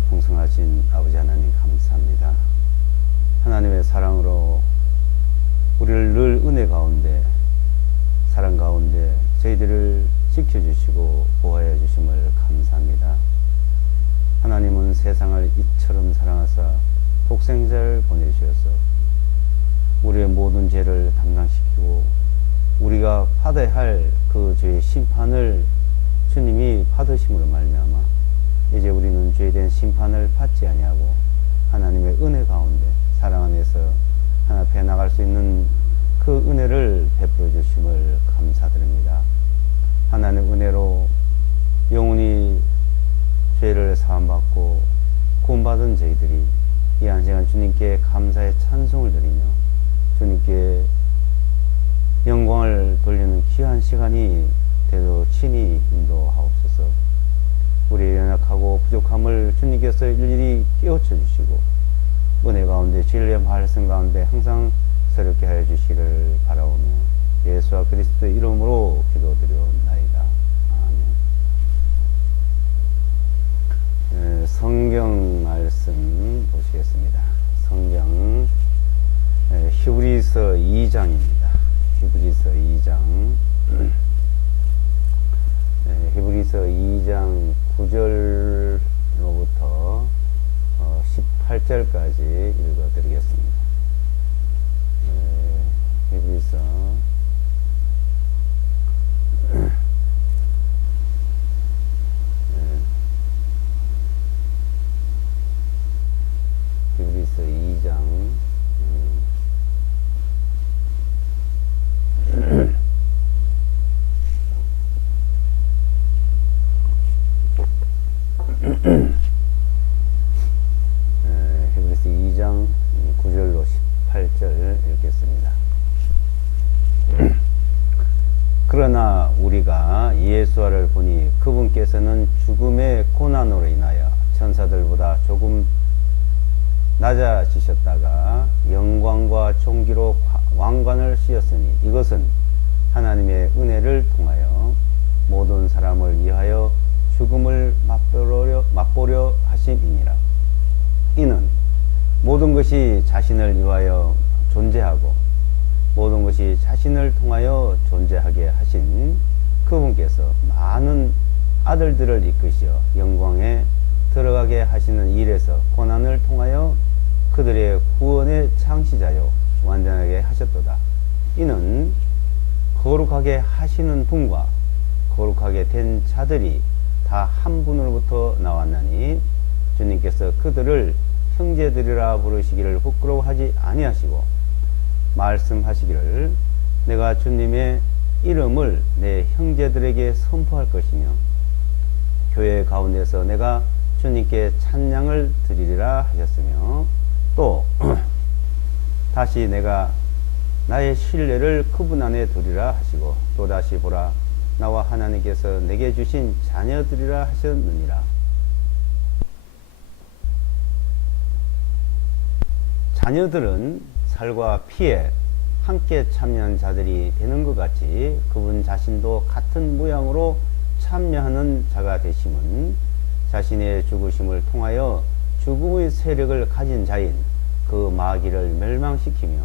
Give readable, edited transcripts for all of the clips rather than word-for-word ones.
너무나 풍성하신 아버지 하나님 감사합니다. 하나님의 사랑으로 우리를 늘 은혜 가운데, 사랑 가운데 저희들을 지켜주시고 보호해 주심을 감사합니다. 하나님은 세상을 이처럼 사랑하사 독생자를 보내주셔서 우리의 모든 죄를 담당시키고 우리가 받아야 할 그 죄의 심판을 주님이 받으심으로 말미암아 이제 우리는 죄된 심판을 받지 아니하고 하나님의 은혜 가운데 사랑 안에서 하나 앞에 나갈 수 있는 그 은혜를 베풀어 주심을 감사드립니다. 하나님의 은혜로 영원히 죄를 사함받고 구원받은 저희들이 이 한 시간 주님께 감사의 찬송을 드리며 주님께 영광을 돌리는 귀한 시간이 되도록 친히 인도하옵소서. 우리의 연약하고 부족함을 주님께서 일일이 깨우쳐 주시고 은혜 가운데 진리의 말씀 가운데 항상 새롭게 하여 주시기를 바라오며 예수와 그리스도의 이름으로 기도드려옵나이다. 아멘. 성경 말씀 보시겠습니다. 성경 히브리서 2장입니다. 히브리서 2장 히브리서 2장 9절로부터 18절까지 읽어드리겠습니다. 히브리서 히브리서 2장 히브리서 2장 9절로 18절 읽겠습니다. 그러나 우리가 예수와를 보니 그분께서는 죽음의 고난으로 인하여 천사들보다 조금 낮아지셨다가 영광과 존귀로 왕관을 씌었으니 이것은 하나님의 은혜를 통하여 모든 사람을 위하여 죽음을 맛보려 하심이니라. 이는 모든 것이 자신을 위하여 존재하고 모든 것이 자신을 통하여 존재하게 하신 그분께서 많은 아들들을 이끄시어 영광에 들어가게 하시는 일에서 고난을 통하여 그들의 구원의 창시자요 완전하게 하셨도다. 이는 거룩하게 하시는 분과 거룩하게 된 자들이 다 한 분으로부터 나왔나니 주님께서 그들을 형제들이라 부르시기를 부끄러워하지 아니하시고 말씀하시기를 내가 주님의 이름을 내 형제들에게 선포할 것이며 교회 가운데서 내가 주님께 찬양을 드리리라 하셨으며 또 다시 내가 나의 신뢰를 그분 안에 두리라 하시고 또다시 보라 나와 하나님께서 내게 주신 자녀들이라 하셨느니라. 자녀들은 살과 피에 함께 참여한 자들이 되는 것 같이 그분 자신도 같은 모양으로 참여하는 자가 되심은 자신의 죽으심을 통하여 죽음의 세력을 가진 자인 그 마귀를 멸망시키며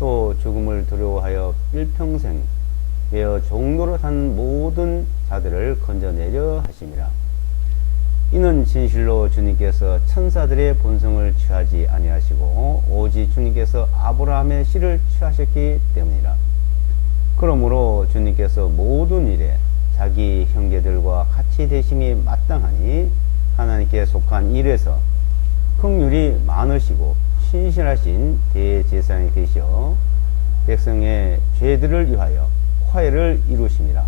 또 죽음을 두려워하여 일평생 매어 종로로 산 모든 자들을 건져내려 하심이라. 이는 진실로 주님께서 천사들의 본성을 취하지 아니하시고 오직 주님께서 아브라함의 씨를 취하셨기 때문이라. 그러므로 주님께서 모든 일에 자기 형제들과 같이 되심이 마땅하니 하나님께 속한 일에서 긍휼이 많으시고 신실하신 대제사장이 되시어 백성의 죄들을 위하여 화해를 이루심이라.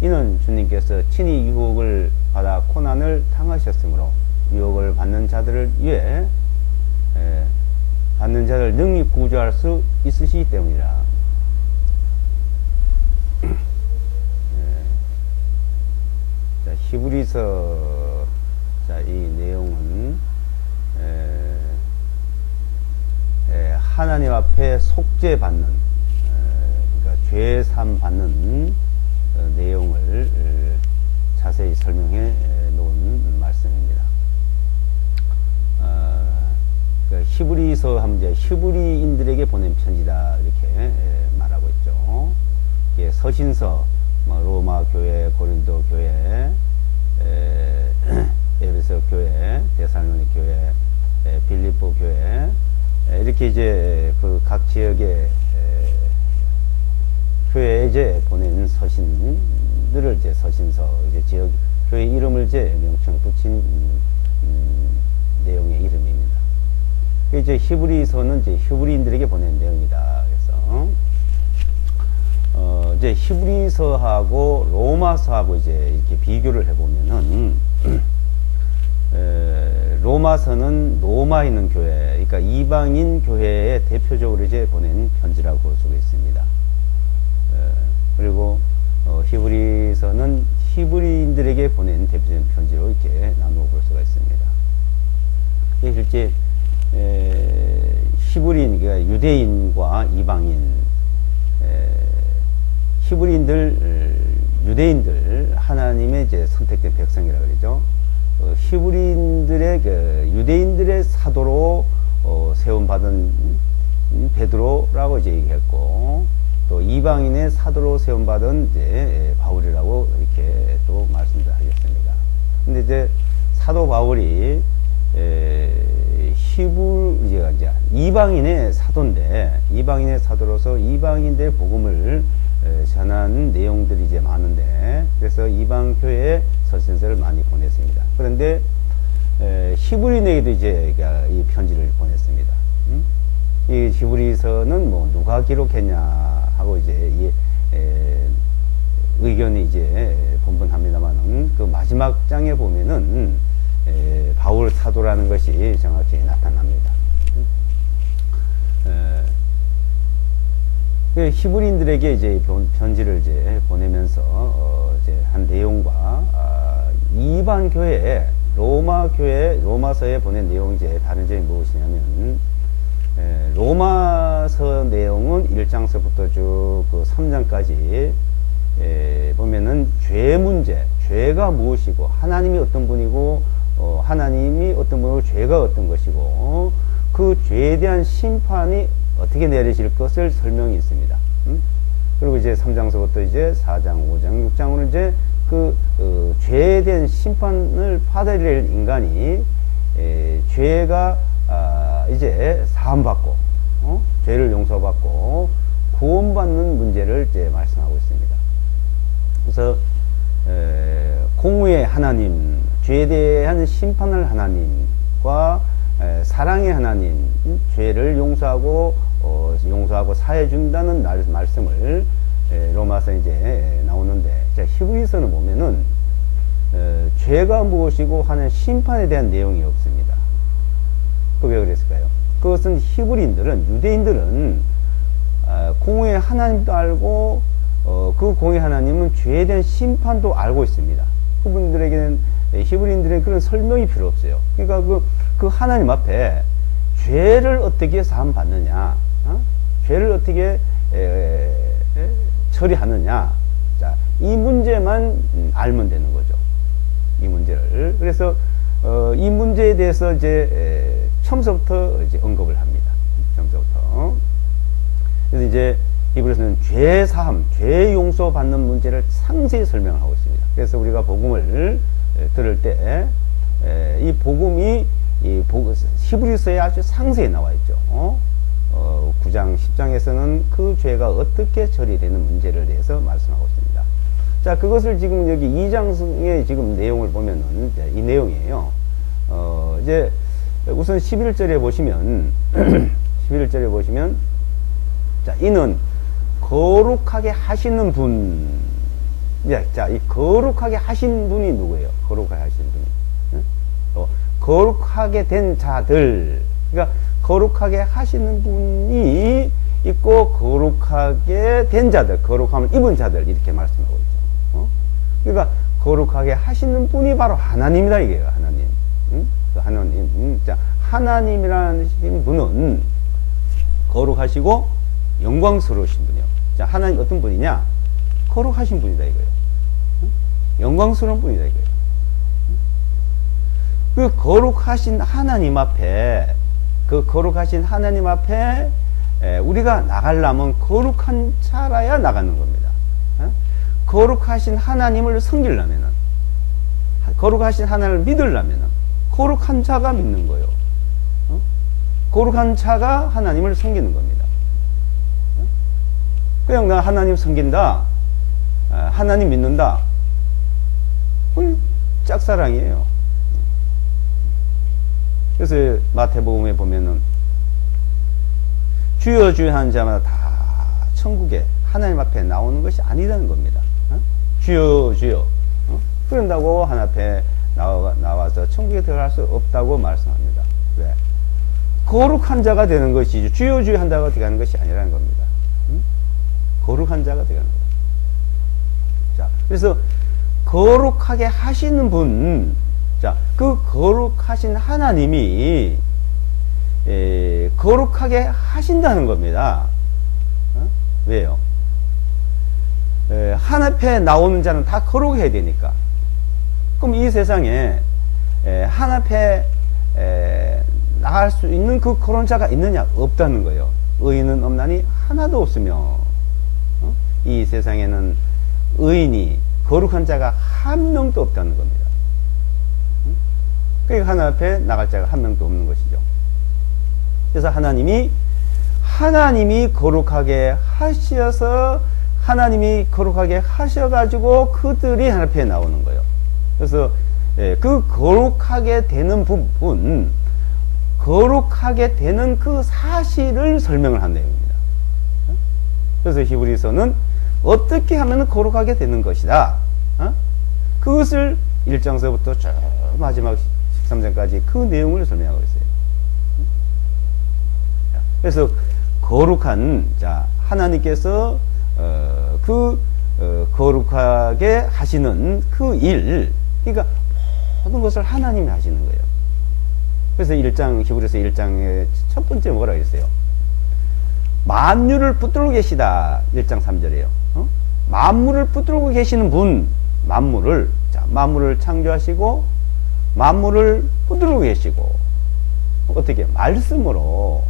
이는 주님께서 친히 유혹을 받아 고난을 당하셨으므로 유혹을 받는 자들을 위해 받는 자를 능히 구조할 수 있으시기 때문이라. 자, 히브리서 이 내용은 하나님 앞에 속죄받는 그러니까 죄삼 받는 내용을 자세히 설명해 놓은 말씀입니다. 히브리서 하면 이제 히브리인들에게 보낸 편지다 이렇게 말하고 있죠. 예, 서신서, 뭐 로마 교회, 고린도 교회, 에베소 교회, 데살로니 교회, 빌립보 교회, 이렇게 이제 그 각 지역의 교회에 이제 보낸 서신들을 이제 서신서, 이제 지역 교회 이름을 이제 명칭을 붙인 내용의 이름입니다. 이제 히브리서는 이제 히브리인들에게 보낸 내용이다. 그래서 이제 히브리서하고 로마서하고 이제 이렇게 비교를 해보면은 로마서는 로마에 있는 교회, 그러니까 이방인 교회에 대표적으로 이제 보낸 편지라고 볼 수가 있습니다. 그리고 히브리서는 히브리인들에게 보낸 대표적인 편지로 이렇게 나누어 볼 수가 있습니다. 실제 히브리인, 그러니까 유대인과 이방인, 히브리인들, 유대인들, 하나님의 이제 선택된 백성이라 그러죠. 히브리인들의 유대인들의 사도로 세움받은 베드로라고 이제 얘기했고, 또 이방인의 사도로 세움받은 이제 바울이라고 이렇게 또 말씀을 하셨습니다. 근데 이제 사도 바울이 이제 이방인의 사도인데, 이방인의 사도로서 이방인들의 복음을 전하는 내용들이 이제 많은데, 그래서 이방 교회에 서신서를 많이 보냈습니다. 그런데 히브리인에게도 이제 이 편지를 보냈습니다. 이 히브리서는 뭐 누가 기록했냐 하고 이제 이 의견이 이제 분분합니다만은, 그 마지막 장에 보면은 바울 사도라는 것이 정확히 나타납니다. 히브리인들에게 이제 편지를 이제 보내면서 이제 한 내용과 이방 교회, 로마 교회, 로마서에 보낸 내용이 이제 다른 점이 무엇이냐면, 로마서 내용은 1장서부터 쭉 그 3장까지 보면은 죄 문제, 죄가 무엇이고, 하나님이 어떤 분이고, 하나님이 어떤 분이고, 죄가 어떤 것이고, 그 죄에 대한 심판이 어떻게 내려질 것을 설명이 있습니다. 그리고 이제 3장서부터 이제 4장, 5장, 6장으로 이제 그 죄에 대한 심판을 받아야 될 인간이 죄가 이제 사함받고 죄를 용서받고 구원받는 문제를 이제 말씀하고 있습니다. 그래서 공의의 하나님, 죄에 대한 심판을 하나님과 사랑의 하나님, 죄를 용서하고 사해 준다는 말씀을 로마서 이제 나오는데, 자, 히브리서는 보면은 죄가 무엇이고 하는 심판에 대한 내용이 없습니다. 그 왜 그랬을까요? 그것은 히브리인들은, 유대인들은 공의의 하나님도 알고 그 공의의 하나님은 죄에 대한 심판도 알고 있습니다. 그분들에게는, 히브리인들에게는 그런 설명이 필요 없어요. 그러니까 그 하나님 앞에 죄를 어떻게 사함받느냐, 죄를 어떻게 처리하느냐, 자, 이 문제만 알면 되는 거죠. 이 문제를. 그래서 이 문제에 대해서 이제 처음서부터 이제 언급을 합니다. 처음서부터. 그래서 이제 히브리서는 죄 사함, 죄 용서 받는 문제를 상세히 설명하고 있습니다. 그래서 우리가 복음을 들을 때 이 복음이 히브리서에 아주 상세히 나와 있죠. 9장, 10장에서는 그 죄가 어떻게 처리되는 문제를 대해서 말씀하고 있습니다. 자, 그것을 지금 여기 2장의 지금 내용을 보면은 이 내용이에요. 이제 우선 11절에 보시면 11절에 보시면, 자, 이는 거룩하게 하시는 분. 자, 이 거룩하게 하신 분이 누구예요? 거룩하게 하신 분이. 거룩하게 된 자들. 그러니까 거룩하게 하시는 분이 있고, 거룩하게 된 자들, 거룩함을 입은 자들, 이렇게 말씀하고 있죠. 그러니까 거룩하게 하시는 분이 바로 하나님이다 이게요. 하나님. 그 하나님. 자, 하나님이라는 분은 거룩하시고 영광스러우신 분이요. 자, 하나님 어떤 분이냐? 거룩하신 분이다 이거예요. 영광스러운 분이다 이거예요. 그 거룩하신 하나님 앞에 그 거룩하신 하나님 앞에 우리가 나가려면 거룩한 자라야 나가는 겁니다. 거룩하신 하나님을 섬기려면은, 거룩하신 하나님을 믿으려면은 거룩한 자가 믿는 거예요. 거룩한 자가 하나님을 섬기는 겁니다. 그냥 나 하나님 섬긴다, 하나님 믿는다, 그건 짝사랑이에요. 그래서 마태복음에 보면은 주여 주여 하는 자마다 다 천국에 하나님 앞에 나오는 것이 아니라는 겁니다. 주여 주여 그런다고 하나님 앞에 나와서 천국에 들어갈 수 없다고 말씀합니다. 왜? 거룩한 자가 되는 것이지 주여 주여 한다고 되는 것이 아니라는 겁니다. 거룩한 자가 되는 겁니다. 자, 그래서 거룩하게 하시는 분, 자, 그 거룩하신 하나님이 거룩하게 하신다는 겁니다. 왜요? 하나님 앞에 나오는 자는 다 거룩해야 되니까. 그럼 이 세상에 하나님 앞에 나갈 수 있는 그 거룩한 자가 있느냐? 없다는 거예요. 의인은 없나니 하나도 없으며, 이 세상에는 의인이 거룩한 자가 한 명도 없다는 겁니다. 그러니까 하나님 앞에 나갈 자가 한 명도 없는 것이죠. 그래서 하나님이 거룩하게 하셔서, 하나님이 거룩하게 하셔가지고 그들이 하나님 앞에 나오는 거예요. 그래서 그 거룩하게 되는 부분, 거룩하게 되는 그 사실을 설명을 한 내용입니다. 그래서 히브리서는 어떻게 하면 거룩하게 되는 것이다, 그것을 1장서부터 쭉 마지막 13장까지 그 내용을 설명하고 있어요. 그래서 거룩한 자, 하나님께서 거룩하게 하시는 그 일, 그러니까 모든 것을 하나님이 하시는 거예요. 그래서 히브리서 1장의 첫 번째 뭐라 그랬어요? 만유를 붙들고 계시다. 1장 3절이에요. 만물을 붙들고 계시는 분, 만물을 창조하시고 만물을 붙들고 계시고, 어떻게? 말씀으로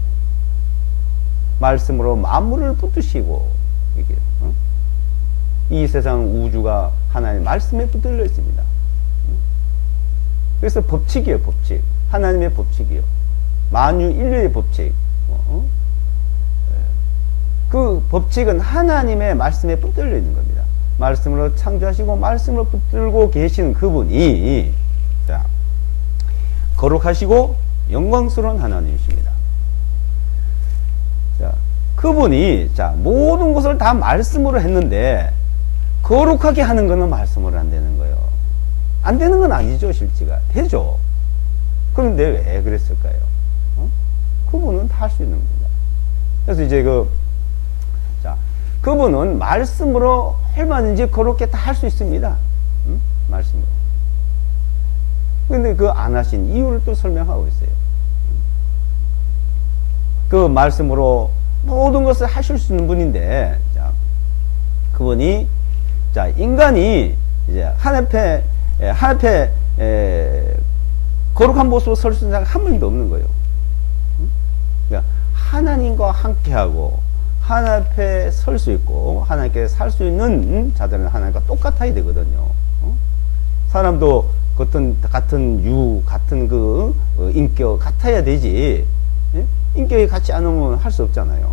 만물을 붙드시고, 이게 이 세상 우주가 하나님의 말씀에 붙들려 있습니다. 그래서 법칙이에요, 법칙. 하나님의 법칙이요. 만유 인류의 법칙. 그 법칙은 하나님의 말씀에 붙들려 있는 겁니다. 말씀으로 창조하시고 말씀으로 붙들고 계시는 그분이, 자, 거룩하시고 영광스러운 하나님이십니다. 자, 그분이, 자, 모든 것을 다 말씀으로 했는데 거룩하게 하는 것은 말씀으로 안 되는 거예요. 안 되는 건 아니죠, 실제가. 되죠. 그런데 왜 그랬을까요? 그분은 다 할 수 있는 겁니다. 그래서 이제 그분은 말씀으로 얼마든지 거룩게 다 할 수 있습니다. 말씀으로. 근데 그 안 하신 이유를 또 설명하고 있어요. 그 말씀으로 모든 것을 하실 수 있는 분인데, 자, 그분이, 자, 인간이 이제 하나님 앞에 거룩한 모습으로 설 수 있는 자가 한 명도 없는 거예요. 그러니까 하나님과 함께하고 하나님 앞에 설 수 있고 하나님께 살 수 있는 자들은 하나님과 똑같아야 되거든요. 사람도 같은 그 인격 같아야 되지. 예? 인격이 같지 않으면 할 수 없잖아요.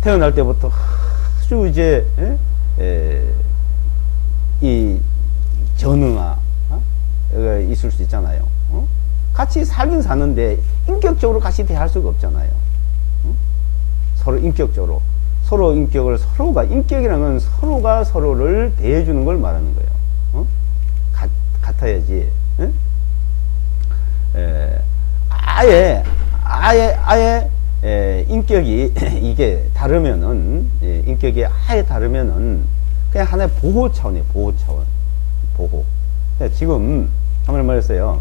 태어날 때부터 아주 이제 이 전응아 있을 수 있잖아요. 같이 살긴 사는데 인격적으로 같이 대할 수가 없잖아요. 서로 인격적으로, 서로 인격을, 서로가, 인격이라는 건 서로가 서로를 대해주는 걸 말하는 거예요. 같아야지. 아예 인격이 이게 다르면은, 인격이 아예 다르면은 그냥 하나의 보호 차원이에요. 보호 차원. 보호. 지금 한번 말했어요.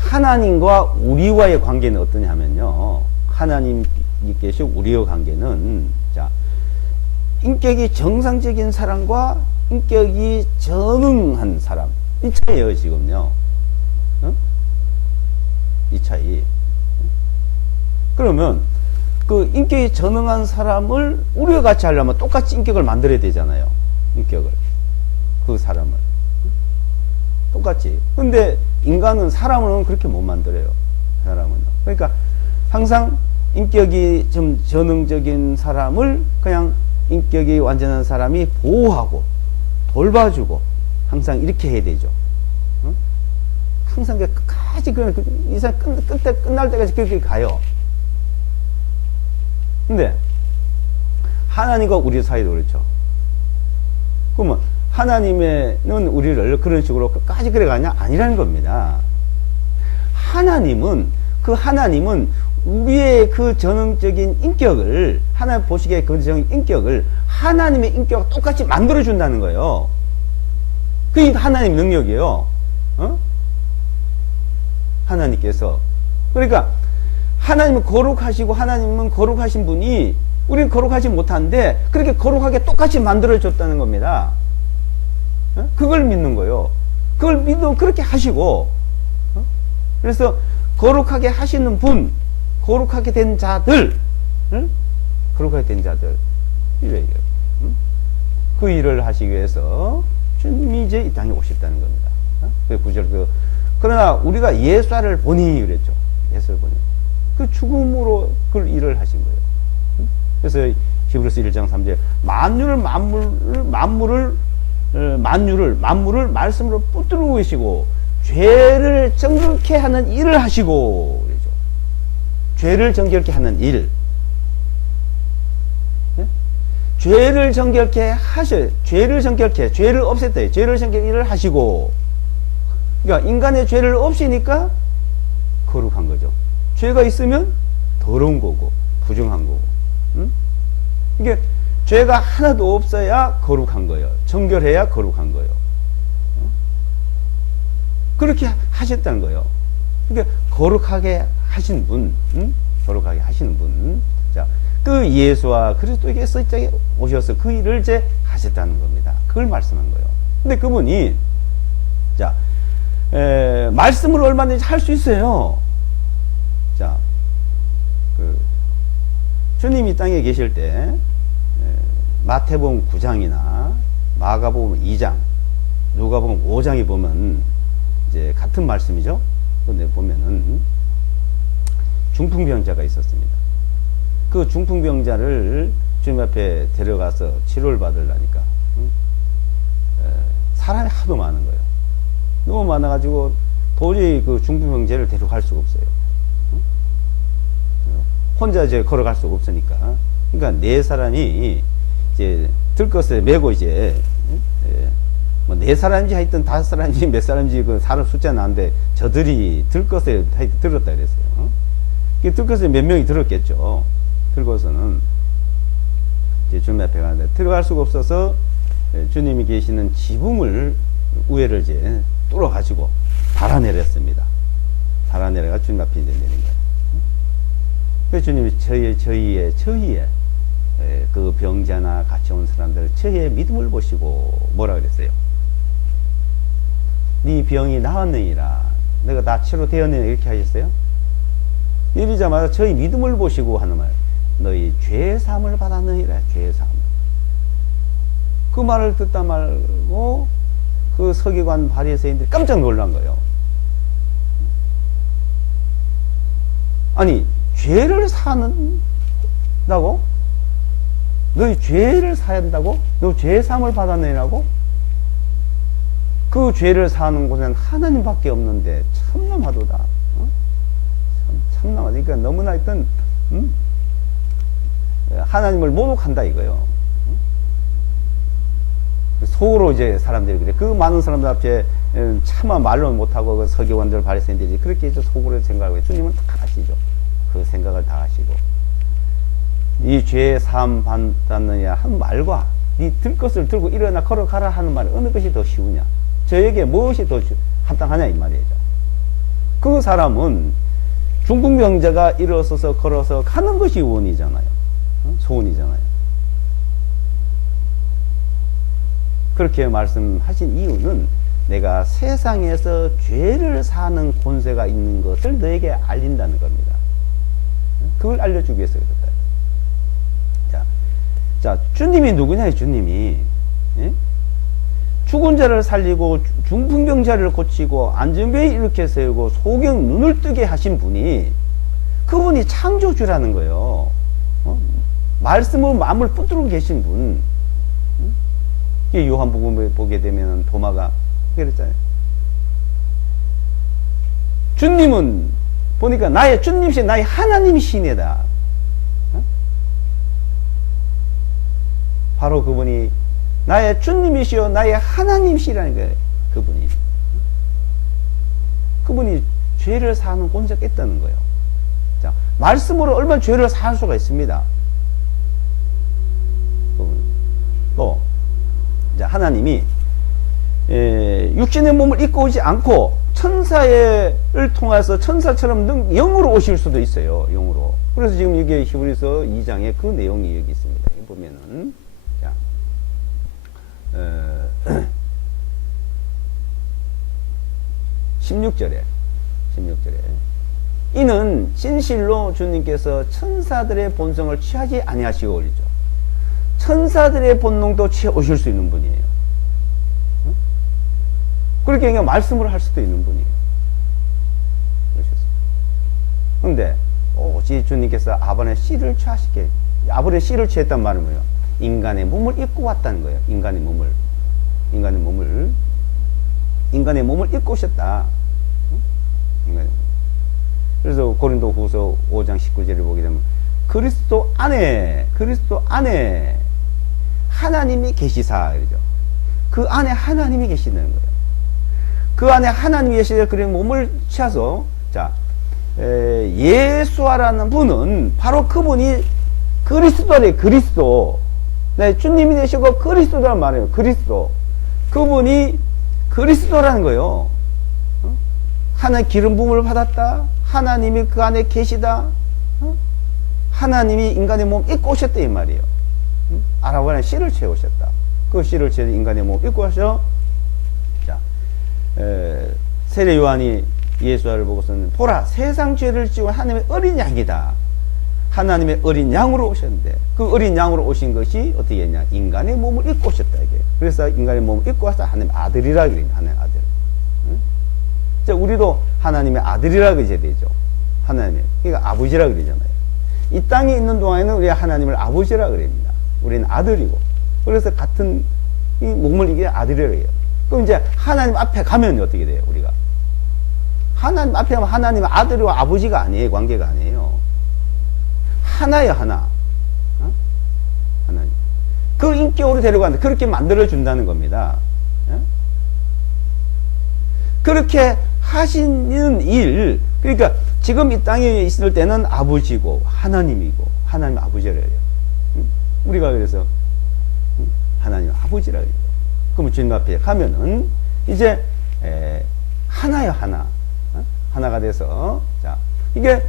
하나님과 우리와의 관계는 어떠냐 하면요, 하나님께서 우리의 관계는, 자, 인격이 정상적인 사람과 인격이 전응한 사람, 이 차이에요, 지금요. 이 차이. 그러면 그 인격이 전능한 사람을 우리가 같이 하려면 똑같이 인격을 만들어야 되잖아요. 인격을. 그 사람을. 똑같이. 근데 인간은 사람은 그렇게 못 만들어요. 사람은. 그러니까 항상 인격이 좀 전능적인 사람을 그냥 인격이 완전한 사람이 보호하고 돌봐주고 항상 이렇게 해야 되죠. 어? 항상 끝까지 이 사람 끝날 때까지 그렇게 가요. 근데 하나님과 우리 사이도 그렇죠. 그러면 하나님은 우리를 그런 식으로 끝까지 그래 가냐? 아니라는 겁니다. 하나님은 우리의 그 전능적인 인격을, 하나님 보시기에 그 전능적인 인격을 하나님의 인격과 똑같이 만들어준다는 거예요. 그게 하나님의 능력이에요. 어? 하나님께서. 그러니까 하나님은 거룩하시고 하나님은 거룩하신 분이 우리는 거룩하지 못한데 그렇게 거룩하게 똑같이 만들어줬다는 겁니다. 어? 그걸 믿는 거예요. 그걸 믿으면 그렇게 하시고, 어? 그래서 거룩하게 하시는 분, 거룩하게 된 자들, 응? 거룩하게 된 자들, 이래요. 응? 그 일을 하시기 위해서 주님이 이제 이 땅에 오셨다는 겁니다. 어? 그 구절 그러나 우리가 예수를 보니 그랬죠. 예수를 보니. 그 죽음으로 그 일을 하신 거예요. 응? 그래서 히브리서 1장 3절 만물을 말씀으로 붙들고 계시고 죄를 정결케 하는 일을 하시고 그러죠. 죄를 정결케 하는 일. 네? 죄를 정결케 하셔. 죄를 정결케, 죄를 없앴다. 죄를 정결케 일을 하시고. 그러니까 인간의 죄를 없이니까 거룩한 거죠. 죄가 있으면 더러운 거고 부정한 거고. 응? 이게 죄가 하나도 없어야 거룩한 거예요. 정결해야 거룩한 거예요. 그렇게 하셨다는 거예요. 그러니까 거룩하게 하신 분, 응? 거룩하게 하시는 분. 자, 그 예수와 그리스도께서 이 땅에 오셔서 그 일을 이제 하셨다는 겁니다. 그걸 말씀한 거예요. 근데 그분이 자, 말씀을 얼마든지 할 수 있어요. 자, 주님이 땅에 계실 때 마태복음 9장이나 마가복음 2장, 누가복음 5장에 보면 이제 같은 말씀이죠. 근데 보면은 중풍병자가 있었습니다. 그 중풍병자를 주님 앞에 데려가서 치료를 받으려니까 사람이 하도 많은 거예요. 너무 많아가지고 도저히 그 중풍병자를 데려갈 수가 없어요. 혼자 이제 걸어갈 수가 없으니까. 그러니까 네 사람이 이제 들것을 메고 이제 뭐 네 사람인지 하여튼 다섯 사람인지 몇 사람인지 그 사람 숫자 나는데 저들이 들것에 들었다 그랬어요. 그 들것에 몇 명이 들었겠죠. 들고서는 이제 주님 앞에 가는데 들어갈 수가 없어서 주님이 계시는 지붕을 우회를 이제 뚫어 가지고 달아내렸습니다. 달아내려가 주님 앞에 이제 내린 거예요. 그래서 주님이 저희의 그 병자나 같이 온 사람들 저희의 믿음을 보시고 뭐라 그랬어요? 네 병이 나았느니라. 내가 다 치료되었느니라 이렇게 하셨어요? 이러자마자 저희 믿음을 보시고 하는 말. 너희 죄사함을 받았느니라. 죄사함. 그 말을 듣다 말고 그 서기관 바리새인들이 깜짝 놀란 거예요. 아니 죄를 사는다고? 너희 죄를 사야 한다고? 너 죄사함을 받아내라고? 그 죄를 사는 곳에는 하나님밖에 없는데 참남하도다. 어? 참남하다. 그러니까 너무나 하여튼 하나님을 모독한다 이거요. 속으로 이제 사람들이 그래. 그 많은 사람들 앞에 차마 말로 못하고 그 서기관들 바리새인들이 그렇게 이제 속으로 생각하고 주님은 다 아시죠. 그 생각을 다 하시고 이 죄 사함 받았느냐 한 말과 네 들 것을 들고 일어나 걸어가라 하는 말 어느 것이 더 쉬우냐, 저에게 무엇이 더 합당하냐 이 말이죠. 그 사람은 중풍병자가 일어서서 걸어서 가는 것이 원이잖아요. 소원이잖아요. 그렇게 말씀하신 이유는 내가 세상에서 죄를 사는 권세가 있는 것을 너에게 알린다는 겁니다. 그걸 알려주기 위해서 그렇다. 자, 주님이 누구냐, 주님이. 예? 죽은 자를 살리고, 중풍병자를 고치고, 안전병 일으켜 세우고, 소경 눈을 뜨게 하신 분이, 그분이 창조주라는 거예요. 말씀으로 마음을 붙들고 계신 분. 요한복음을 보게 되면 도마가 그랬잖아요. 주님은 보니까 나의 주님이시 나의 하나님이시네다. 바로 그분이 나의 주님이시요 나의 하나님이시라는 거예요. 그분이 죄를 사하는 권세가 있다는 거예요. 자, 말씀으로 얼마나 죄를 사할 수가 있습니다. 또 하나님이 육신의 몸을 입고 오지 않고 천사를 통해서 천사처럼 영으로 오실 수도 있어요. 영으로. 그래서 지금 여기 히브리서 2장에 그 내용이 여기 있습니다. 여기 보면은 자, 16절에 이는 진실로 주님께서 천사들의 본성을 취하지 아니하시고 그러죠. 천사들의 본능도 취해 오실 수 있는 분이에요. 그렇게 그냥 말씀을 할 수도 있는 분이에요. 그런데 오직 주님께서 아브라함의 씨를 취하시게, 아브라함의 씨를 취했단 말은 뭐예요? 인간의 몸을 입고 왔다는 거예요. 인간의 몸을 입고 오셨다. 그래서 고린도 후서 5장 19절을 보게 되면 그리스도 안에 하나님이 계시사 그러죠. 그 안에 하나님이 계시는 거예요. 그 안에 하나님이 계시되 그의 몸을 취하서 자 예수아라는 분은 바로 그분이 그리스도래. 그리스도. 네, 주님이 되시고 그리스도란 말이에요. 그리스도. 그분이 그리스도라는 거예요. 하나님 기름 부음을 받았다. 하나님이 그 안에 계시다. 하나님이 인간의 몸 입고 오셨다 이 말이에요. 아라바는 씨를 채워 오셨다. 그 씨를 채워 인간의 몸 입고 오셔. 자, 세례 요한이 예수를 보고서는 보라 세상 죄를 지고 하나님의 어린 양이다. 하나님의 어린 양으로 오셨는데 그 어린 양으로 오신 것이 어떻게 했냐? 인간의 몸을 입고 오셨다 이게. 그래서 인간의 몸을 입고 와서 하나님의 아들이라 그래요. 하나님의 아들. 자, 우리도 하나님의 아들이라 그러셔야 되죠. 하나님의. 그러니까 아버지라 그러잖아요. 이 땅에 있는 동안에는 우리가 하나님을 아버지라 그럽니다. 우리는 아들이고. 그래서 같은 이 몸을 이게 아들이라 해요. 그럼 이제 하나님 앞에 가면 어떻게 돼요? 우리가 하나님 앞에 가면 하나님의 아들이고 아버지가 아니에요. 관계가 아니에요. 하나예요. 하나. 하나님. 그 인격으로 데려가는데 그렇게 만들어준다는 겁니다. 그렇게 하시는 일, 그러니까 지금 이 땅에 있을 때는 아버지고 하나님이고 하나님 아버지라 해요. 우리가 그래서 하나님 아버지라 해요. 그러면 주님 앞에 가면은 이제 하나요. 하나. 하나가 돼서 자 이게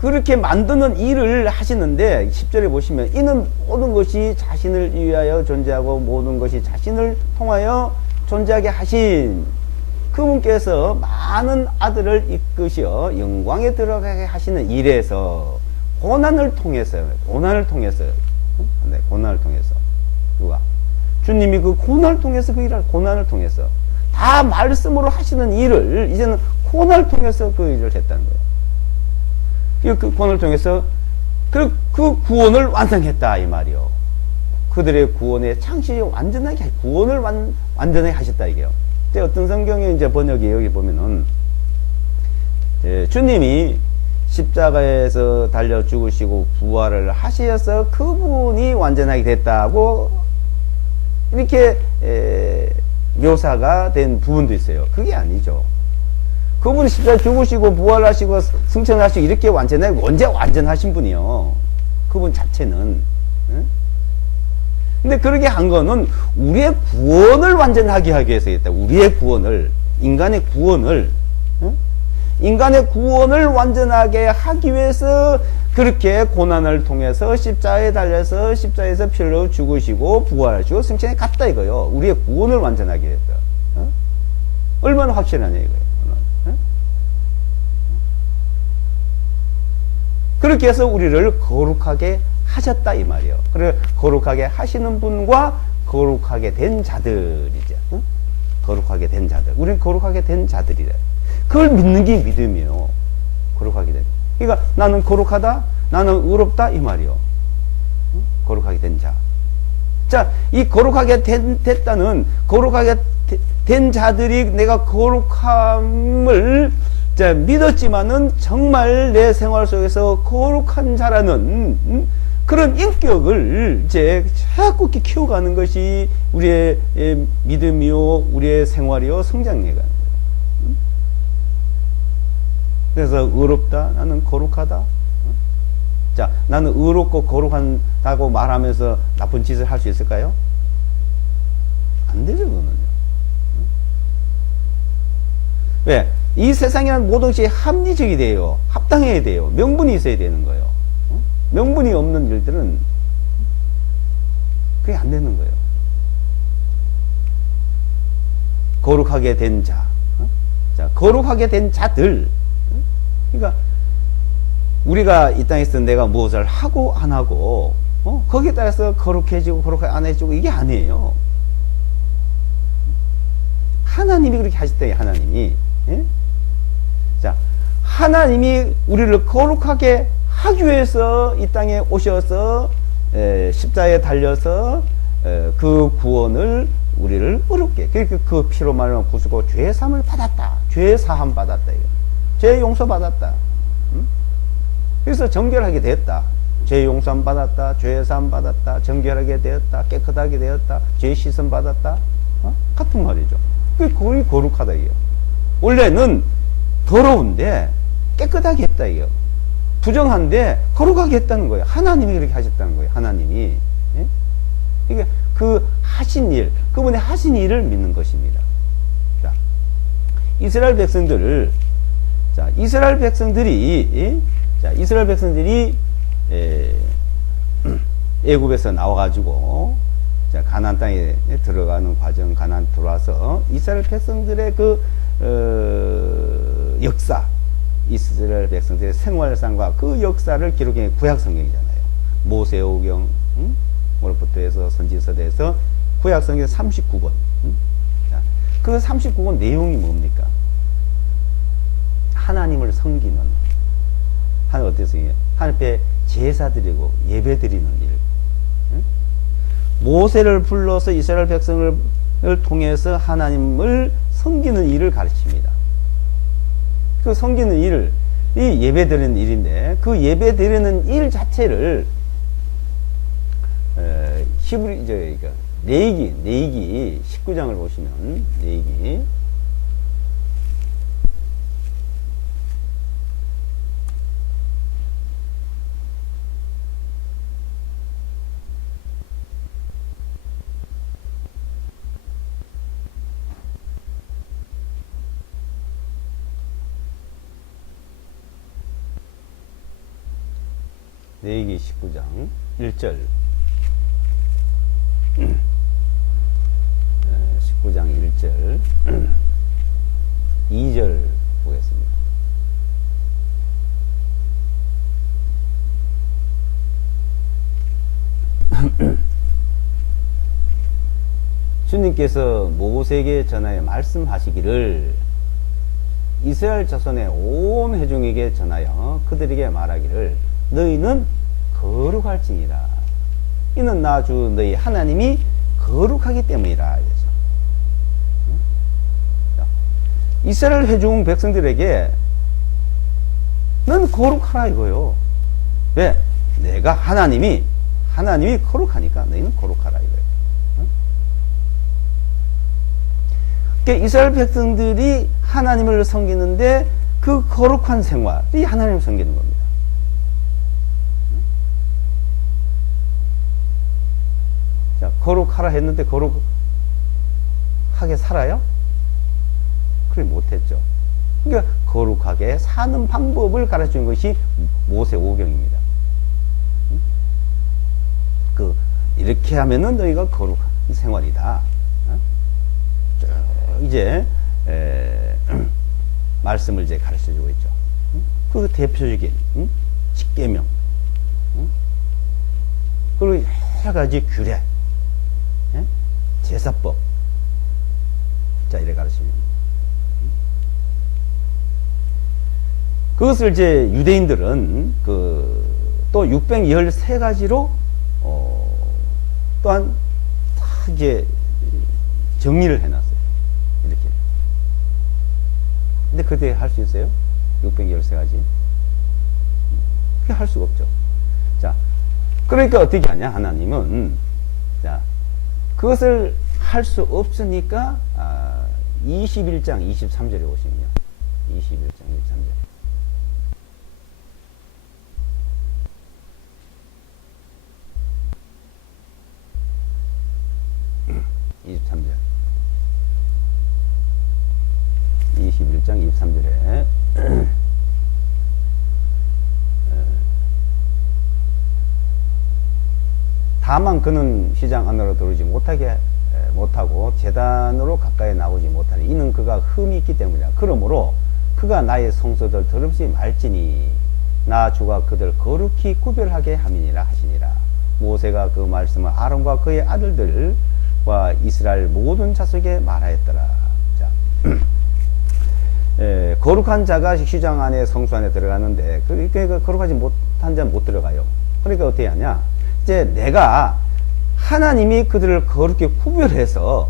그렇게 만드는 일을 하시는데 10절에 보시면 이는 모든 것이 자신을 위하여 존재하고 모든 것이 자신을 통하여 존재하게 하신 그분께서 많은 아들을 이끄시어 영광에 들어가게 하시는 일에서 고난을 통해서 누가? 주님이 그 고난을 통해서 그 일을 고난을 통해서 다 말씀으로 하시는 일을 이제는 고난을 통해서 그 일을 했다는 거예요. 그 고난을 통해서 그 구원을 완성했다 이 말이요. 그들의 구원의 창시를 완전하게 구원을 완전하게 하셨다 이게요. 어떤 성경에 이제 번역이 여기 보면은 주님이 십자가에서 달려 죽으시고 부활을 하셔서 그분이 완전하게 됐다고 이렇게 묘사가 된 부분도 있어요. 그게 아니죠. 그분이 십자가에 죽으시고 부활하시고 승천하시고 이렇게 완전하게 언제 완전하신 분이요. 그분 자체는. 근데 그렇게 한 거는 우리의 구원을 완전하게 하기 위해서 했다. 우리의 구원을, 인간의 구원을 완전하게 하기 위해서 그렇게 고난을 통해서 십자가에 달려서 십자가에서 피를 죽으시고 부활하시고 승천에 갔다 이거요. 우리의 구원을 완전하게 했다. 어? 얼마나 확실하냐 이거예요. 어? 그렇게 해서 우리를 거룩하게 하셨다 이 말이에요. 그리고 거룩하게 하시는 분과 거룩하게 된 자들이죠. 어? 거룩하게 된 자들. 우리는 거룩하게 된 자들이래. 그걸 믿는 게 믿음이에요. 거룩하게 된. 그러니까 나는 거룩하다, 나는 의롭다 이 말이요. 거룩하게 된 자. 자, 이 거룩하게 됐다는 거룩하게 된 자들이 내가 거룩함을 믿었지만은 정말 내 생활 속에서 거룩한 자라는 그런 인격을 이제 자꾸 이렇게 키워가는 것이 우리의 믿음이요, 우리의 생활이요, 성장해가는 거예요. 그래서 의롭다, 나는 거룩하다. 자, 나는 의롭고 거룩하다고 말하면서 나쁜 짓을 할 수 있을까요? 안 되죠, 그거는요. 왜? 이 세상이란 모든 것이 합리적이 돼요. 합당해야 돼요. 명분이 있어야 되는 거예요. 명분이 없는 일들은 그게 안 되는 거예요. 거룩하게 된 자. 자, 거룩하게 된 자들. 그러니까 우리가 이 땅에서 내가 무엇을 하고 안 하고 거기에 따라서 거룩해지고 거룩하게 안 해지고 이게 아니에요. 하나님이 그렇게 하셨대요. 하나님이. 예? 자, 하나님이 우리를 거룩하게 하기 위해서 이 땅에 오셔서 십자가에 달려서 그 구원을 우리를 어렵게 그러니까 그 피로 말미암아 구수고 죄 사함을 받았다. 죄 사함 받았다. 이거. 죄 용서 받았다. 응? 그래서 정결하게 되었다. 죄 용서함 받았다. 죄 사함 받았다. 정결하게 되었다. 깨끗하게 되었다. 죄 씻음 받았다. 같은 말이죠. 그게 거의 거룩하다 이거. 원래는 더러운데 깨끗하게 했다 이거. 부정한데 거룩하게 했다는 거예요. 하나님이 그렇게 하셨다는 거예요. 하나님이. 예? 그러니까 그 하신 일, 그분의 하신 일을 믿는 것입니다. 자, 이스라엘 백성들을 자, 이스라엘 백성들이 애굽에서 나와가지고 자, 가나안 땅에 들어가는 과정, 가나안 들어와서 이스라엘 백성들의 역사, 이스라엘 백성들의 생활상과 그 역사를 기록한 구약성경이잖아요. 모세오경, 뭐부터 해서 선지서대에서 구약성경 39권. 자, 그 39권 내용이 뭡니까? 하나님을 섬기는, 하나님 어땠어요? 하나님 앞에 제사드리고 예배드리는 일. 모세를 불러서 이스라엘 백성을 통해서 하나님을 섬기는 일을 가르칩니다. 그 섬기는 일을, 이 예배드리는 일인데, 그 예배드리는 일 자체를, 레위기 19장을 보시면, 레위기. 레위기 19장 1절 19장 1절 2절 보겠습니다. 주님께서 모세에게 전하여 말씀하시기를 이스라엘 자손의 온 회중에게 전하여 그들에게 말하기를 너희는 거룩할지니라. 이는 나 주 너희 하나님이 거룩하기 때문이라. 이스라엘 회중 백성들에게 넌 거룩하라 이거요. 왜? 내가 하나님이 거룩하니까 너희는 거룩하라 이거예요. 그러니까 이스라엘 백성들이 하나님을 섬기는데 그 거룩한 생활이 하나님을 섬기는 겁니다. 자, 거룩하라 했는데 거룩하게 살아요? 그래 못했죠. 그러니까 거룩하게 사는 방법을 가르치는 것이 모세 오경입니다. 이렇게 하면은 너희가 거룩한 생활이다. 이제 말씀을 이제 가르쳐 주고 있죠. 그 대표적인 십계명, 그리고 여러 가지 규례, 제사법, 자 이래 가르칩니다. 그것을 이제 유대인들은 또 613가지로 또한 다 이제 정리를 해놨어요. 이렇게. 근데 그때 할 수 있어요? 613가지? 그게 할 수가 없죠. 자, 그러니까 어떻게 하냐, 하나님은. 자, 그것을 할 수 없으니까, 21장 23절에 오시면요. 21장 23절. 23절. 21장 23절에 다만 그는 시장 안으로 들어오지 못하고 제단으로 가까이 나오지 못하니 이는 그가 흠이 있기 때문이라. 그러므로 그가 나의 성소들 더럽지 말지니 나 주가 그들 거룩히 구별하게 함이니라 하시니라. 모세가 그 말씀을 아론과 그의 아들들과 이스라엘 모든 자손에게 말하였더라. 자, 거룩한 자가 시장 안에 성소 안에 들어가는데 그러니까 거룩하지 못한 자는 못 들어가요. 그러니까 어떻게 하냐? 이제 내가 하나님이 그들을 거룩히 구별해서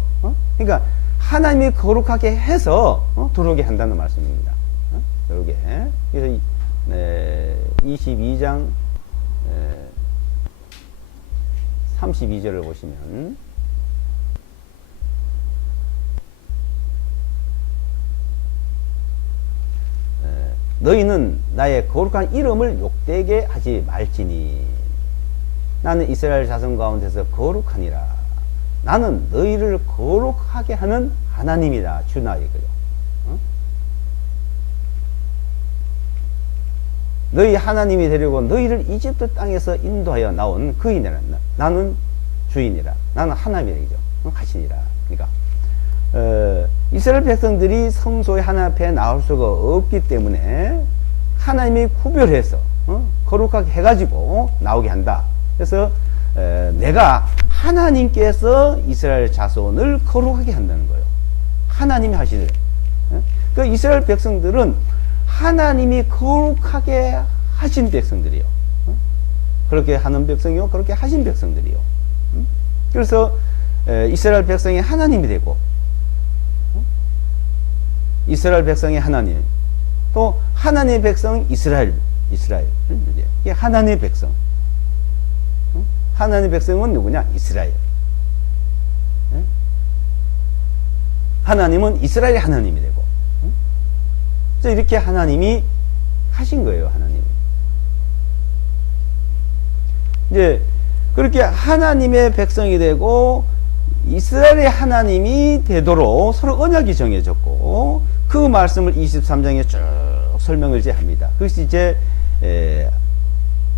그러니까 하나님이 거룩하게 해서 들어오게 한다는 말씀입니다. 들어오게. 그래서 22장 32절을 보시면 너희는 나의 거룩한 이름을 욕되게 하지 말지니 나는 이스라엘 자손 가운데서 거룩하니라. 나는 너희를 거룩하게 하는 하나님이다. 주나 이거요. 너희 하나님이 되려고 너희를 이집트 땅에서 인도하여 나온 그이니라. 나는 주인이라. 나는 하나님이죠. 하시니라. 그러니까 이스라엘 백성들이 성소의 하나님 앞에 나올 수가 없기 때문에 하나님이 구별해서 거룩하게 해가지고 나오게 한다. 그래서 내가 하나님께서 이스라엘 자손을 거룩하게 한다는 거예요. 하나님이 하시는. 그 이스라엘 백성들은 하나님이 거룩하게 하신 백성들이요. 그렇게 하는 백성이요, 그렇게 하신 백성들이요. 그래서 이스라엘 백성이 하나님이 되고, 이스라엘 백성이 하나님, 또 하나님의 백성 이스라엘. 이게 하나님의 백성. 하나님의 백성은 누구냐? 이스라엘. 하나님은 이스라엘의 하나님이 되고. 그래서 이렇게 하나님이 하신 거예요, 하나님이. 이제, 그렇게 하나님의 백성이 되고, 이스라엘의 하나님이 되도록 서로 언약이 정해졌고, 그 말씀을 23장에 쭉 설명을 이제 합니다. 그것이 이제,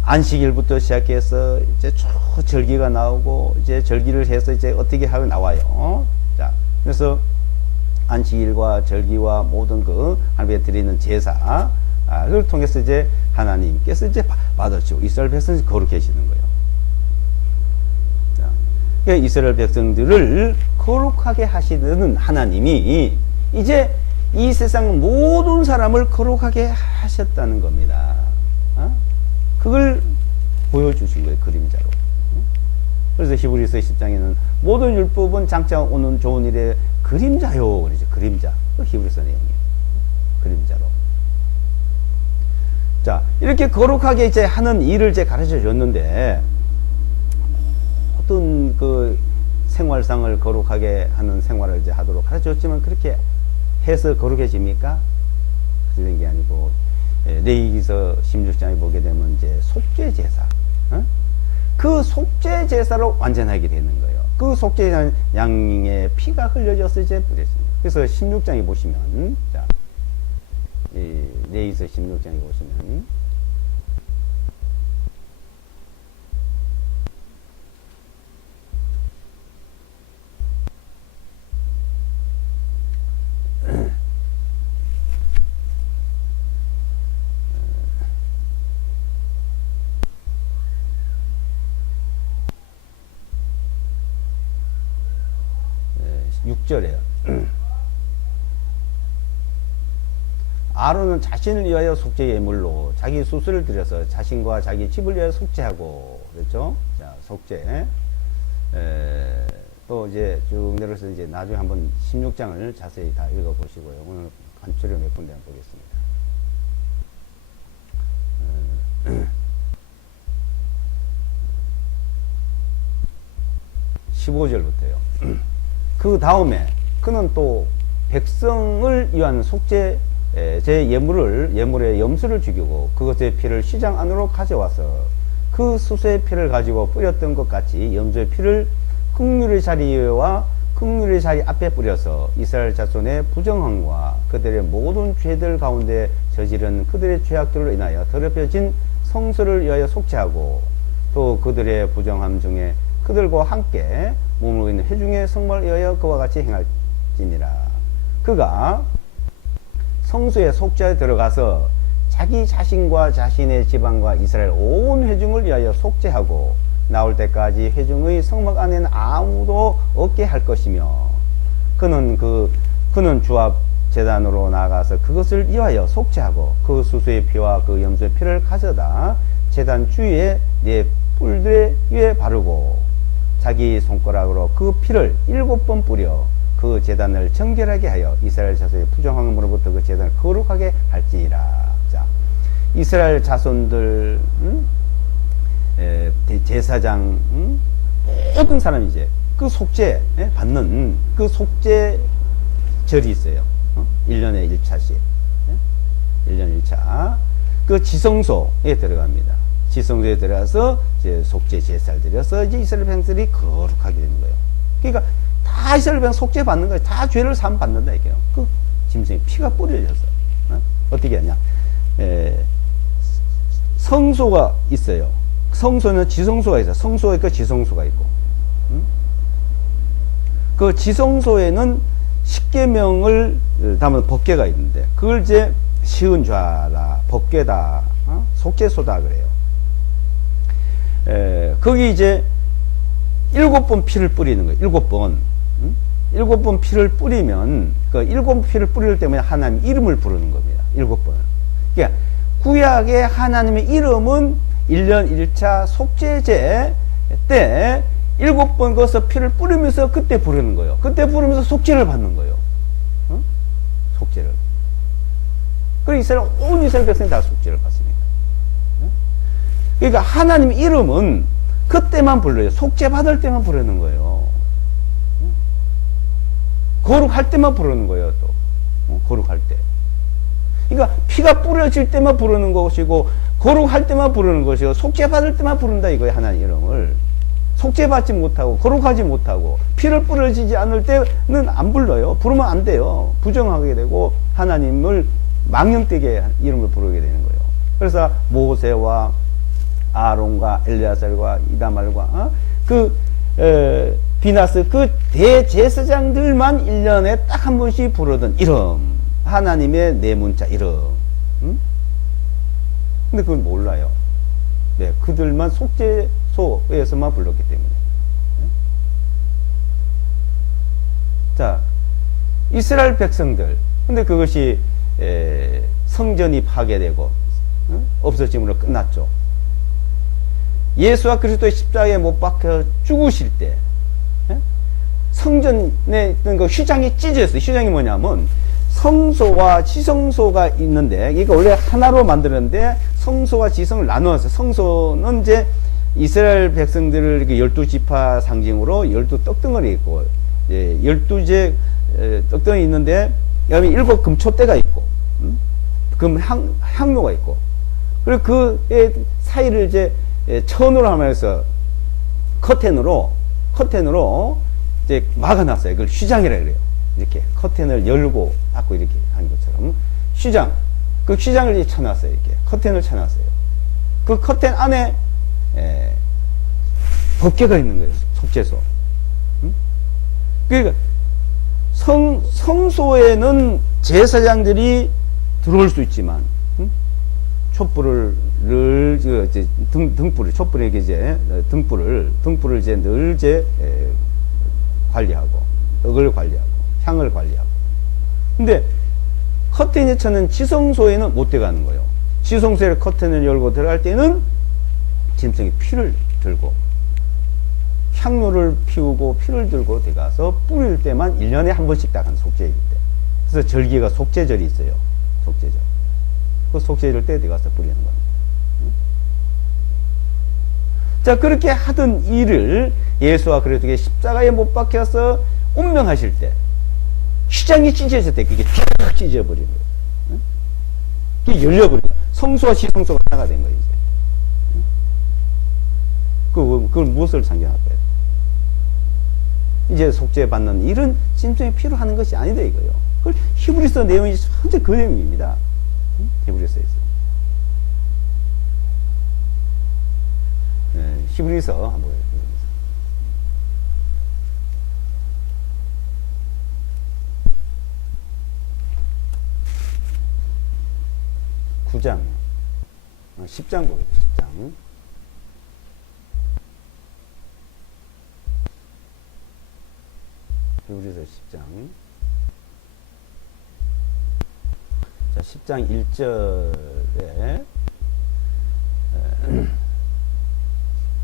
안식일부터 시작해서 이제 쭉 절기가 나오고, 이제 절기를 해서 이제 어떻게 하고 나와요. 자, 그래서 안식일과 절기와 모든 그 하나님께 드리는 제사, 그걸 통해서 이제 하나님께서 이제 받아주고 이스라엘 백성이 거룩해지는 거예요. 자, 그러니까 이스라엘 백성들을 거룩하게 하시는 하나님이 이제 이 세상 모든 사람을 거룩하게 하셨다는 겁니다. 그걸 보여주신 거예요, 그림자로. 그래서 히브리서 10장에는 모든 율법은 장차 오는 좋은 일의 그림자요. 그러죠. 그림자. 히브리서 내용이에요. 그림자로. 자, 이렇게 거룩하게 이제 하는 일을 이제 가르쳐 줬는데, 어떤 그 생활상을 거룩하게 하는 생활을 이제 하도록 가르쳐 줬지만, 그렇게 해서 거룩해집니까? 그런 게 아니고, 레위기서 16장에 보게 되면 이제 속죄 제사. 그 속죄 제사로 완전하게 되는 거예요. 그 속죄 양의 피가 흘려져서 이제 그랬습니다. 그래서 16장에 보시면, 자, 레위기서 16장에 보시면, 6절에 아론은 자신을 위하여 속죄 예물로 자기 수수를 들여서 자신과 자기 집을 위하여 속죄하고 그랬죠. 자, 속죄. 또 이제 쭉 내려서 이제 나중에 한번 16장을 자세히 다 읽어 보시고요. 오늘 간추려 몇 군데 한번 보겠습니다. 15절부터요. 그 다음에 그는 또 백성을 위한 속죄 제 예물의 염소를 죽이고 그것의 피를 시장 안으로 가져와서 그 수수의 피를 가지고 뿌렸던 것 같이 염소의 피를 긍휼의 자리와 긍휼의 자리 앞에 뿌려서 이스라엘 자손의 부정함과 그들의 모든 죄들 가운데 저지른 그들의 죄악들로 인하여 더럽혀진 성소를 위하여 속죄하고 또 그들의 부정함 중에 그들과 함께 머물고 있는 회중의 성막을 위하여 그와 같이 행할지니라. 그가 성소의 속죄에 들어가서 자기 자신과 자신의 지방과 이스라엘 온 회중을 위하여 속죄하고 나올 때까지 회중의 성막 안에는 아무도 없게 할 것이며 그는 주 앞 제단으로 나가서 그것을 위하여 속죄하고 그 수수의 피와 그 염소의 피를 가져다 제단 주위에 네 뿔들 위에 바르고 자기 손가락으로 그 피를 7번 뿌려 그 제단을 정결하게 하여 이스라엘 자손의 부정함으로부터 그 제단을 거룩하게 할지니라. 자, 이스라엘 자손들 제사장 모든 사람이 이제 그 속죄 받는 그 속죄절이 있어요. 1년에 1차씩 1년 1차 그 지성소에 들어갑니다. 지성소에 들어가서 이제 속죄 제사를 드려서 이제 이스라엘 백성들이 거룩하게 되는 거예요. 그러니까 다 이스라엘 백성 속죄 받는 거예요. 다 죄를 사함 받는다 이게요. 그 짐승의 피가 뿌려져서 어떻게 하냐? 성소가 있어요. 성소는 지성소가 있어요. 성소가 있고 지성소가 있고. 그 지성소에는 십계명을 담은 법궤가 있는데 그걸 이제 시은 좌라 법궤다 속죄소다 그래요. 거기 이제 7번 피를 뿌리는 거예요. 7번. 7번 피를 뿌리면 그 7번 피를 뿌릴 때문에 하나님 이름을 부르는 겁니다. 7번. 그러니까 구약의 하나님의 이름은 1년 1차 속죄제 때 7번 거기서 피를 뿌리면서 그때 부르는 거예요. 그때 부르면서 속죄를 받는 거예요. 속죄를. 그래서 온 이스라엘 백성이 다 속죄를 받습니다. 그러니까 하나님 이름은 그때만 불러요. 속죄 받을 때만 부르는 거예요. 거룩할 때만 부르는 거예요. 또 거룩할 때. 그러니까 피가 뿌려질 때만 부르는 것이고 거룩할 때만 부르는 것이고 속죄 받을 때만 부른다 이거예요. 하나님 이름을. 속죄 받지 못하고 거룩하지 못하고 피를 뿌려지지 않을 때는 안 불러요. 부르면 안 돼요. 부정하게 되고 하나님을 망령되게 이름을 부르게 되는 거예요. 그래서 모세와 아론과 엘리야살과 이다말과 비나스 그 대제사장들만 1년에 딱 한 번씩 부르던 이름, 하나님의 네 문자 이름. 근데 그건 몰라요. 네, 그들만 속죄소에서만 불렀기 때문에. 자, 이스라엘 백성들. 근데 그것이 성전이 파괴되고 없어짐으로 끝났죠. 예수와 그리스도의 십자가에 못 박혀 죽으실 때 성전에 있던 그 휘장이 찢어졌어요. 휘장이 뭐냐면 성소와 지성소가 있는데 이거 원래 하나로 만들었는데 성소와 지성을 나누었어요. 성소는 이제 이스라엘 백성들을 12지파 상징으로 12떡덩어리 있고 12제 떡덩이 있는데 여기 7 금촛대가 있고 금 향로가 있고 그리고 그 사이를 이제 천으로 하면서 커튼으로 이제 막아놨어요. 그걸 휘장이라 그래요. 이렇게 커튼을 열고 닫고 이렇게 하는 것처럼 휘장, 그 휘장을 이제 쳐놨어요. 이렇게 커튼을 쳐놨어요. 그 커튼 안에 법궤가 있는 거예요. 속죄소. 그러니까 성소에는 제사장들이 들어올 수 있지만 촛불을 등불을 촛불에게 이제 등불을 이제 늘 이제 관리하고 떡을 관리하고 향을 관리하고. 근데 커튼이처는 지성소에는 못 들어가는 거예요. 지성소에 커튼을 열고 들어갈 때는 짐승이 피를 들고 향료를 피우고 피를 들고 들어가서 뿌릴 때만 1년에 한 번씩 딱 한 속죄일 때. 그래서 절기가 속죄절이 있어요. 속죄절. 그 속죄절 때 들어가서 뿌리는 겁니다. 자, 그렇게 하던 일을 예수와 그리스도의 십자가에 못 박혀서 운명하실 때, 휘장이 찢어질 때 그게 쫙 찢어버리는 거예요. 그게 열려버리는 거예요. 성소와 시성소가 하나가 된 거예요, 이제. 그걸 무엇을 상징할까요? 이제 속죄받는 일은 짐승의 피로 하는 것이 아니다 이거예요. 그걸 히브리서 내용이 현재 그 내용입니다. 히브리서에서. 네, 히브리서 한번 보겠습니다. 9장, 10장 보겠습니다. 10장. 히브리서 10장. 자, 10장 1절에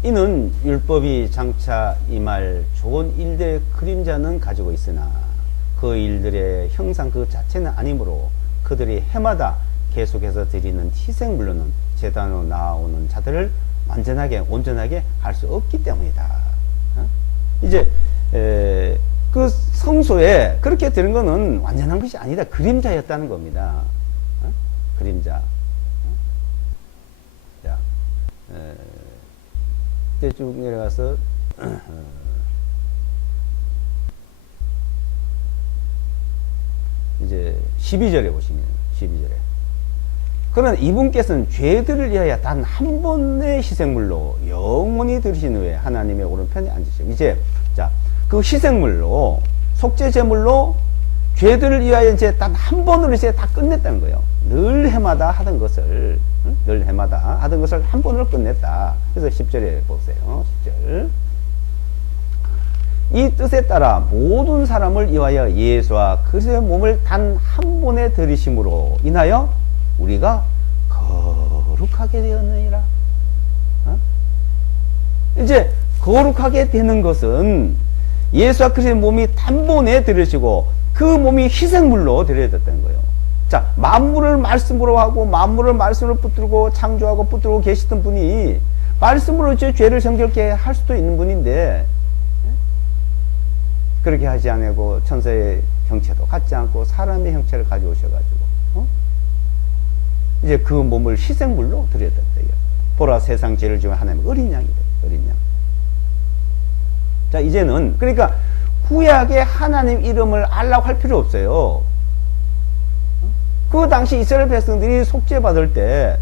이는 율법이 장차 임할 좋은 일들의 그림자는 가지고 있으나 그 일들의 형상 그 자체는 아니므로 그들이 해마다 계속해서 드리는 희생물로는 제단으로 나오는 자들을 완전하게 온전하게 할 수 없기 때문이다. 이제 그 성소에 그렇게 되는 것은 완전한 것이 아니다. 그림자였다는 겁니다. 그림자. 자, 이제 쭉 내려가서 이제 12절에 보시면 12절에 그러나 이분께서는 죄들을 위하여 단 한 번의 희생물로 영원히 들으신 후에 하나님의 오른편에 앉으시고 이제 자, 그 희생물로 속죄 제물로 죄들을 위하여 이제 단 한 번으로 이제 다 끝냈다는 거예요. 늘 해마다 하던 것을 늘 해마다 하던 것을 한 번으로 끝냈다. 그래서 10절에 보세요. 10절. 이 뜻에 따라 모든 사람을 위하여 예수와 그리스도의 몸을 단 한 번에 들이심으로 인하여 우리가 거룩하게 되었느니라. 이제 거룩하게 되는 것은 예수와 그리스도의 몸이 단번에 들으시고 그 몸이 희생물로 드려졌다는 거예요. 자, 만물을 말씀으로 하고 만물을 말씀으로 붙들고 창조하고 붙들고 계시던 분이 말씀으로 제 죄를 정결케 할 수도 있는 분인데 그렇게 하지 않고 천사의 형체도 갖지 않고 사람의 형체를 가져오셔가지고 이제 그 몸을 희생물로 드렸다. 보라 세상 죄를 지은 하나님의 어린 양이다. 어린 양. 자, 이제는 그러니까 구약의 하나님 이름을 알라고 할 필요 없어요. 그 당시 이스라엘 백성들이 속죄 받을 때,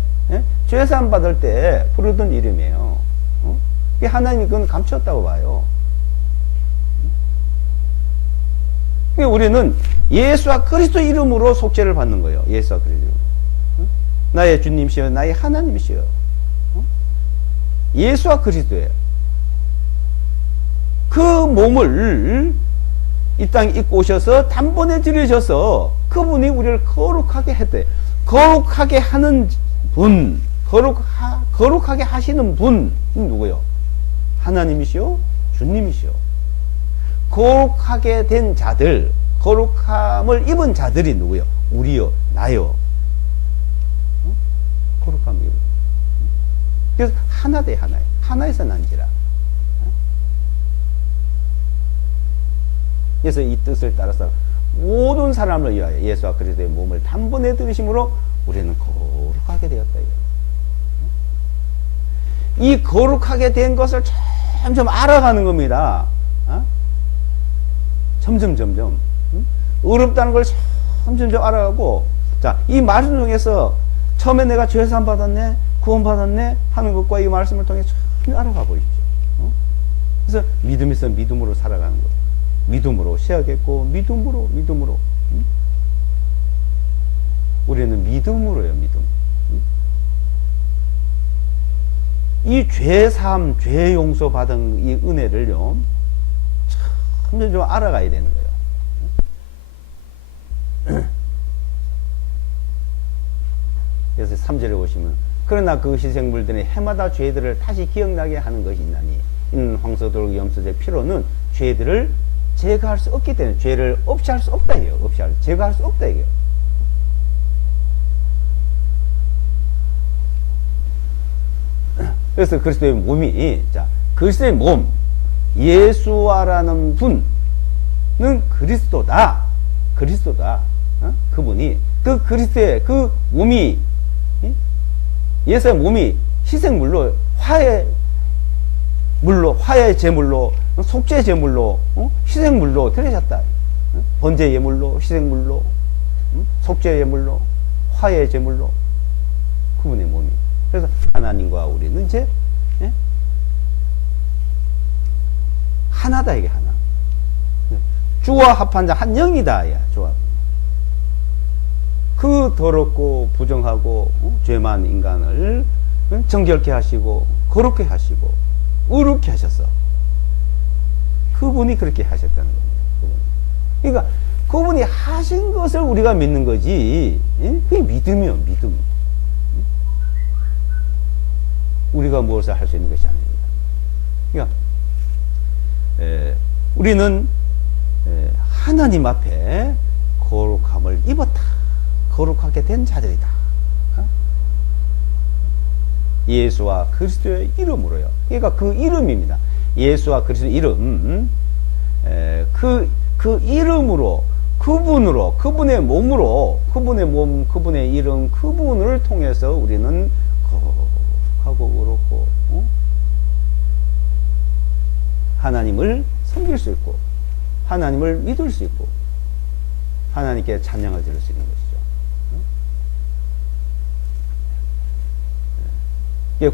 죄사함 받을 때 부르던 이름이에요. 하나님이 그건 감추었다고 봐요. 우리는 예수와 그리스도 이름으로 속죄를 받는 거예요. 예수와 그리스도. 나의 주님이시여, 나의 하나님이시여. 예수와 그리스도예요. 그 몸을 이 땅에 입고 오셔서 단번에 들여셔서 그분이 우리를 거룩하게 했대. 거룩하게 하는 분, 거룩하게 하시는 분이 누구요? 하나님이시요? 주님이시요. 거룩하게 된 자들, 거룩함을 입은 자들이 누구요? 우리요, 나요. 거룩함을 입은. 그래서 하나 대 하나예요. 하나에서 난지라. 그래서 이 뜻을 따라서 모든 사람을 위하여 예수와 그리스도의 몸을 단번에 들으심으로 우리는 거룩하게 되었다. 이 거룩하게 된 것을 점점 알아가는 겁니다. 점점 어렵다는 걸 점점 알아가고, 자, 이 말씀 중에서 처음에 내가 죄사함 받았네, 구원 받았네 하는 것과 이 말씀을 통해 좀 알아가 보십시오. 그래서 믿음에서 믿음으로 살아가는 거예요. 믿음으로 시작했고 믿음으로 우리는 믿음으로요. 믿음. 이 죄사함, 죄 용서 받은 이 은혜를요 참 좀 알아가야 되는 거예요. 그래서 3절에 보시면 그러나 그 희생물들은 해마다 죄들을 다시 기억나게 하는 것이 있나니 이는 황소들과 염소의 피로는 죄들을 제거할 수 없기 때문에 죄를 없이 할 수 없다 해요. 제거할 수 없다 해요. 그래서 그리스도의 몸이, 자, 그리스도의 몸, 예수와라는 분은 그리스도다. 그분이, 그 그리스도의 그 몸이, 예수의 몸이 희생물로, 화해 제물로, 속죄 제물로, 희생물로 드려졌다. 번제 예물로, 희생물로, 속죄 예물로, 화해 제물로, 그분의 몸이. 그래서 하나님과 우리는 이제 하나다, 이게 하나. 주와 합한 자 한 영이다, 야, 주와. 그 더럽고 부정하고 죄만 인간을 정결케 하시고 거룩게 하시고 의롭게 하셨어. 그분이 그렇게 하셨다는 겁니다. 그러니까 그분이 하신 것을 우리가 믿는 거지. 그게 믿음이요, 믿음. 우리가 무엇을 할 수 있는 것이 아닙니다. 그러니까 우리는 하나님 앞에 거룩함을 입었다. 거룩하게 된 자들이다. 예수와 그리스도의 이름으로요. 그러니까 그 이름입니다. 예수와 그리스도의 이름, 그 이름으로, 그분으로, 그분의 몸으로, 그분의 몸, 그분의 이름, 그분을 통해서 우리는 거룩하고 의롭고 하나님을 섬길 수 있고 하나님을 믿을 수 있고 하나님께 찬양을 드릴 수 있는 것이죠.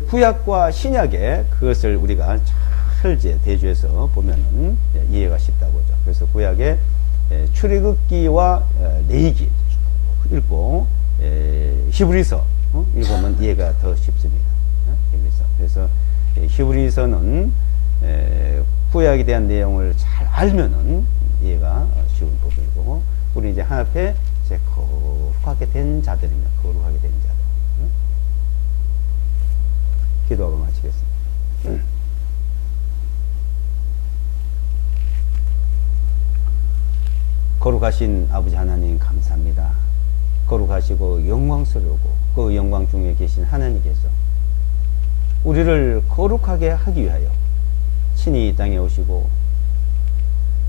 구약과 신약의 그것을 우리가 잘 대조해서 보면은 이해가 쉽다고 하죠. 그래서 구약의 출애굽기와 레위기 읽고 히브리서 읽으면 이해가 더 쉽습니다. 그래서 히브리서는 구약에 대한 내용을 잘 알면은 이해가 쉬운 부분이고, 우리 이제 하나님 앞에 이제 거룩하게 된 자들입니다. 거룩하게 된 자들. 기도하고 마치겠습니다. 거룩하신 아버지 하나님 감사합니다. 거룩하시고 영광스러우고 그 영광 중에 계신 하나님께서 우리를 거룩하게 하기 위하여 친히 이 땅에 오시고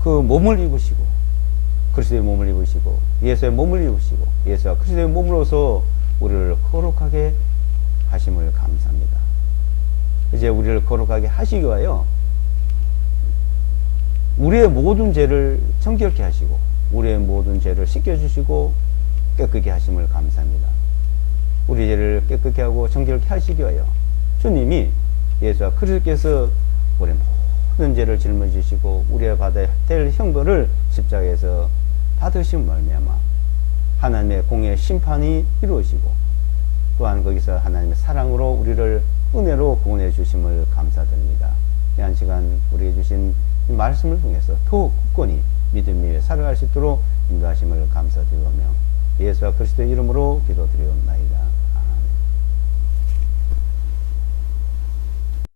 그 몸을 입으시고 그리스도의 몸을 입으시고 예수의 몸을 입으시고 예수와 그리스도의 몸으로서 우리를 거룩하게 하심을 감사합니다. 이제 우리를 거룩하게 하시기 위하여 우리의 모든 죄를 정결케 하시고 우리의 모든 죄를 씻겨주시고 깨끗게 하심을 감사합니다. 우리 죄를 깨끗게 하고 정결케 하시기 위하여 주님이 예수와 그리스도께서 우리의 모든 죄를 짊어지시고 우리가 받아야 될 형벌을 십자가에서 받으신 말미암아 하나님의 공의 심판이 이루어지고 또한 거기서 하나님의 사랑으로 우리를 은혜로 구원해 주심을 감사드립니다. 이 한 시간 우리에게 주신 이 말씀을 통해서 더욱 굳건히 믿음 위에 살아갈 수 있도록 인도하심을 감사드리며 예수와 그리스도의 이름으로 기도드리옵나이다.